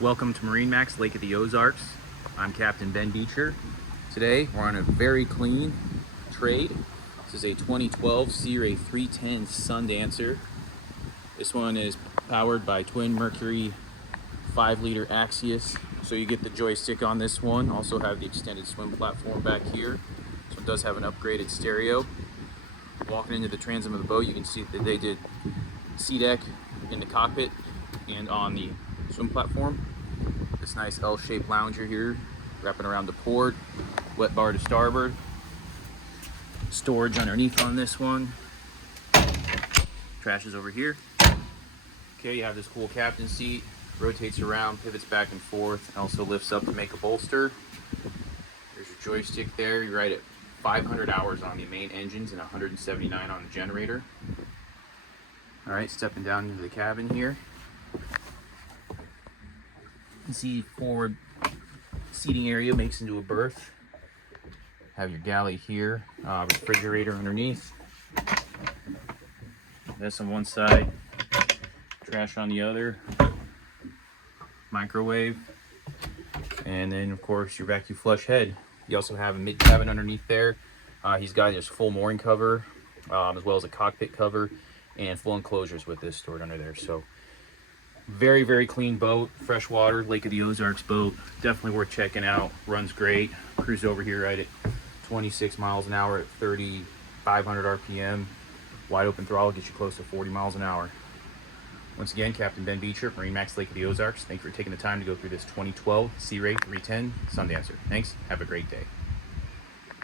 Welcome to MarineMax Lake of the Ozarks. I'm Captain Ben Beecher. Today we're on a very clean trade. This is a 2012 Sea Ray 310 Sundancer. This one is powered by twin Mercury 5-liter Axius. So you get the joystick on this one. Also have the extended swim platform back here. This one does have an upgraded stereo. Walking into the transom of the boat, you can see that they did sea deck in the cockpit and on the swim platform. This nice L-shaped lounger here, wrapping around the port, wet bar to starboard. Storage underneath on this one. Trash is over here. Okay, you have this cool captain seat, rotates around, pivots back and forth, and also lifts up to make a bolster. There's your joystick there. You're right at 500 hours on the main engines and 179 on the generator. All right, stepping down into the cabin here. You can see forward seating area makes into a berth. Have your galley here, refrigerator underneath. This on one side, trash on the other, microwave, and then of course your vacuum flush head. You also have a mid cabin underneath there. He's got his full mooring cover, as well as a cockpit cover, and full enclosures with this stored under there. So very, very clean boat, freshwater, Lake of the Ozarks boat. Definitely worth checking out. Runs great. Cruised over here right at 26 miles an hour at 3,500 RPM. Wide open throttle, gets you close to 40 miles an hour. Once again, Captain Ben Beecher, MarineMax Lake of the Ozarks. Thank you for taking the time to go through this 2012 Sea Ray 310 Sundancer. Thanks. Have a great day.